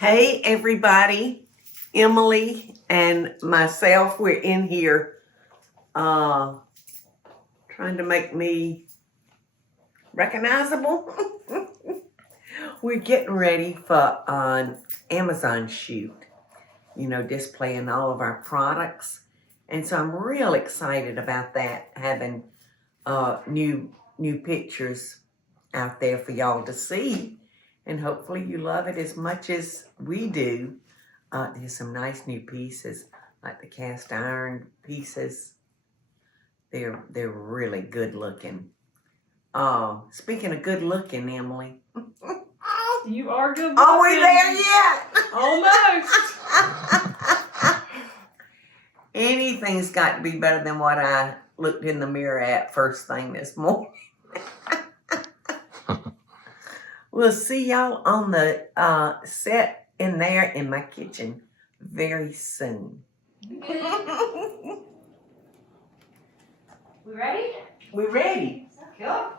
Hey everybody, Emily and myself, we're in here trying to make me recognizable. We're getting ready for an Amazon shoot, displaying all of our products. And so I'm real excited about that, having new pictures out there for y'all to see. And hopefully you love it as much as we do. There's some nice new pieces, like the cast iron pieces. They're really good looking. Speaking of good looking, Emily. You are good looking. Are we there yet? Almost. Anything's got to be better than what I looked in the mirror at first thing this morning. We'll see y'all on the set in there in my kitchen very soon. We ready? We ready? Cool.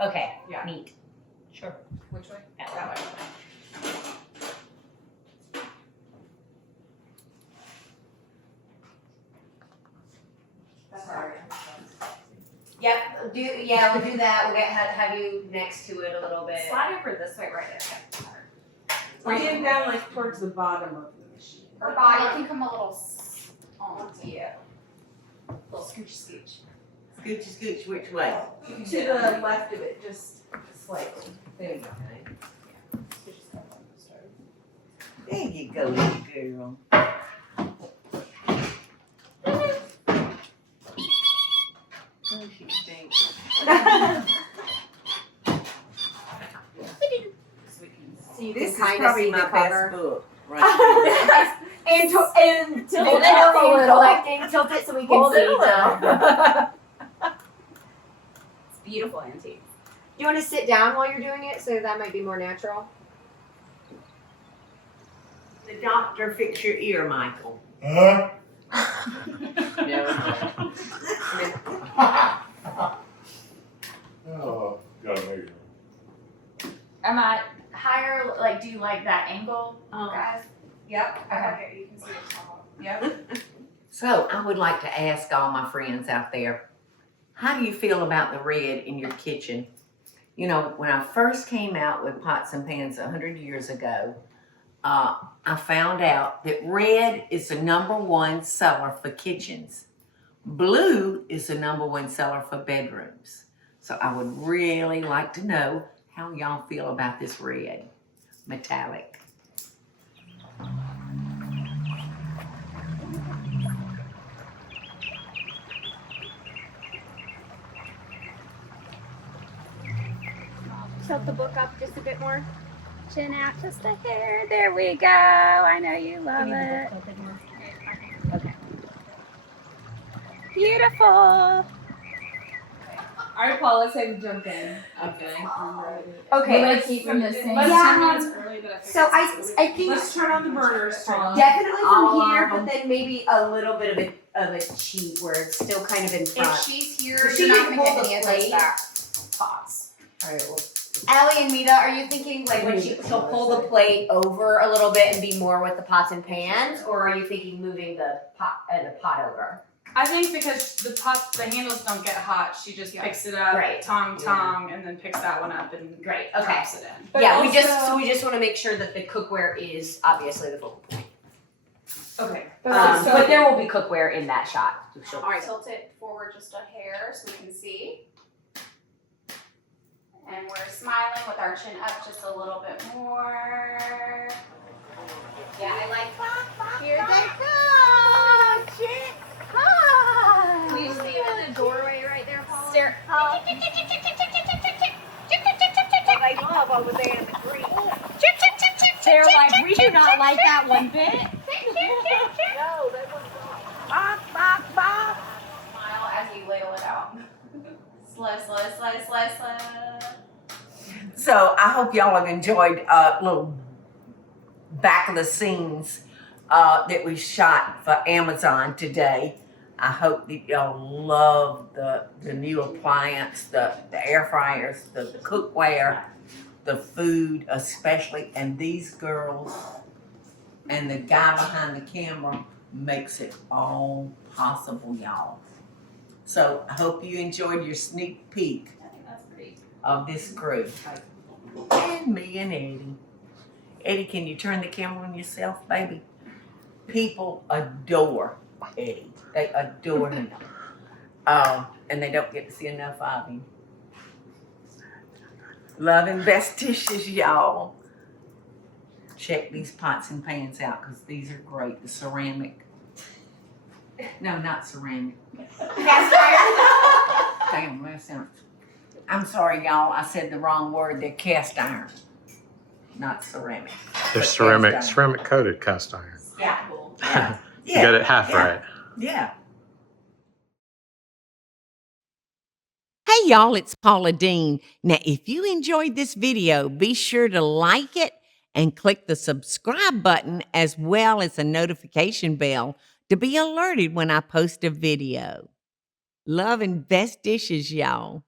Okay. Yeah. Neat. Sure. Which way? Yeah. That way. Sorry. Yep. We'll do that. We'll have you next to it a little bit. Slide over this way right now. Bring it down like towards the bottom of the machine. Her body can come a little onto you. A little scooch. Scooch, which way? To the left of it, just slightly. There you go. There you go, little girl. Oh, she stinks. So you This is can kind of probably see my the best cover. book. Right. And tilt it up a little. Tilt it so we can Hold see it a little. It's beautiful, Auntie. Do you want to sit down while you're doing it so that might be more natural? The doctor fix your ear, Michael. Huh? Oh, gotta measure. Am I higher? Like, do you like that angle, guys? Yep. Okay. You can see it. Yep. So I would like to ask all my friends out there, how do you feel about the red in your kitchen? You know, when I first came out with pots and pans 100 years ago, I found out that red is the #1 seller for kitchens. Blue is the #1 seller for bedrooms. So I would really like to know how y'all feel about this red, metallic. Tilt the book up just a bit more. Chin out just a hair. There we go. I know you love it. Okay. Beautiful. All right, Paula, let's have you jump in. Okay. Okay. Let's keep from the same. Let's Yeah. 10 minutes early, but So I think let's turn on the burners, Paula. definitely All from here, of but them. then maybe a little bit of a cheat where it's still kind of in If front. she's here, So she you're not can gonna hold get any the of those plate. back pots. Allie and Mita, are you thinking like when she'll pull the plate over a little bit and be more with the pots and pans, or are you thinking moving the pot over? I think because the handles don't get hot, she just picks it up, Great. tong, and then picks that one up and Great. Okay. drops it in. But yeah, we also- just want to make sure that the cookware is obviously the focal point. Okay. But there will be cookware in that shot. All right, tilt it forward just a hair so we can see. And we're smiling with our chin up just a little bit more. Yeah, I like. Here they come. Chick. Hi. Can you see it in the doorway right there, Paula? Stare. What they love over there in the green. They're like, we do not like that one bit. No, they want to bop, bop, bop. Smile as you ladle it out. Slow. So I hope y'all have enjoyed a little back of the scenes that we shot for Amazon today. I hope that y'all love the new appliance, the air fryers, the cookware. the food especially, and these girls and the guy behind the camera makes it all possible, y'all. So I hope you enjoyed your sneak peek I think that's pretty. of this crew. And me and Eddie. Eddie, can you turn the camera on yourself, baby? People adore Eddie. They adore him. And they don't get to see enough of him. Love and best dishes, y'all. Check these pots and pans out because these are great. The ceramic. No, not ceramic. Cast iron. Damn, that sounds. I'm sorry, y'all. I said the wrong word. They're cast iron, not ceramic. They're but ceramic, cast iron. ceramic coated cast iron. Yeah. Cool. Yeah. You got it half yeah. right. Yeah. Hey y'all, it's Paula Deen. Now, if you enjoyed this video, be sure to like it and click the subscribe button as well as the notification bell to be alerted when I post a video. Love and best dishes, y'all.